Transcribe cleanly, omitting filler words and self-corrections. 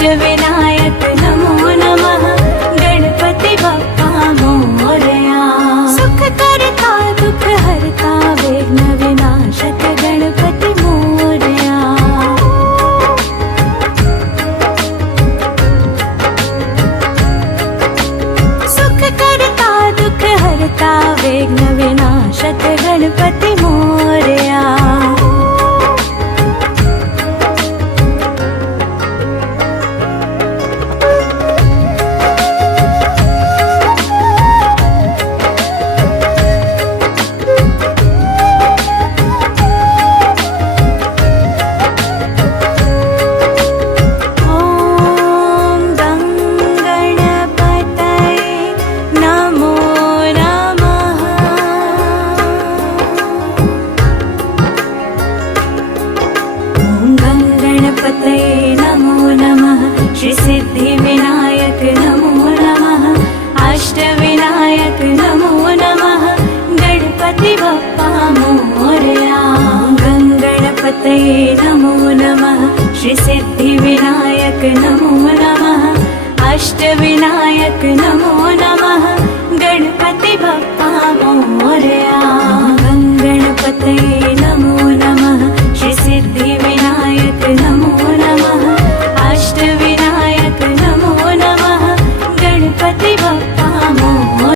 अष्टविनायक नमो नमः, गणपति बप्पा मोरया। सुख करता दुख हरता विघ्न विनाशक गणपति मोरया। सुख करता दुख हरता विघ्न विनाशक गणपति मोरया। श्री सिद्धिविनायक नमो नमः, अष्टविनायक नमो नमः, गणपति बप्पा मोरया। गं गणपतये नमो नमः, श्री सिद्धिविनायक नमो नमः, अष्टविनायक नमो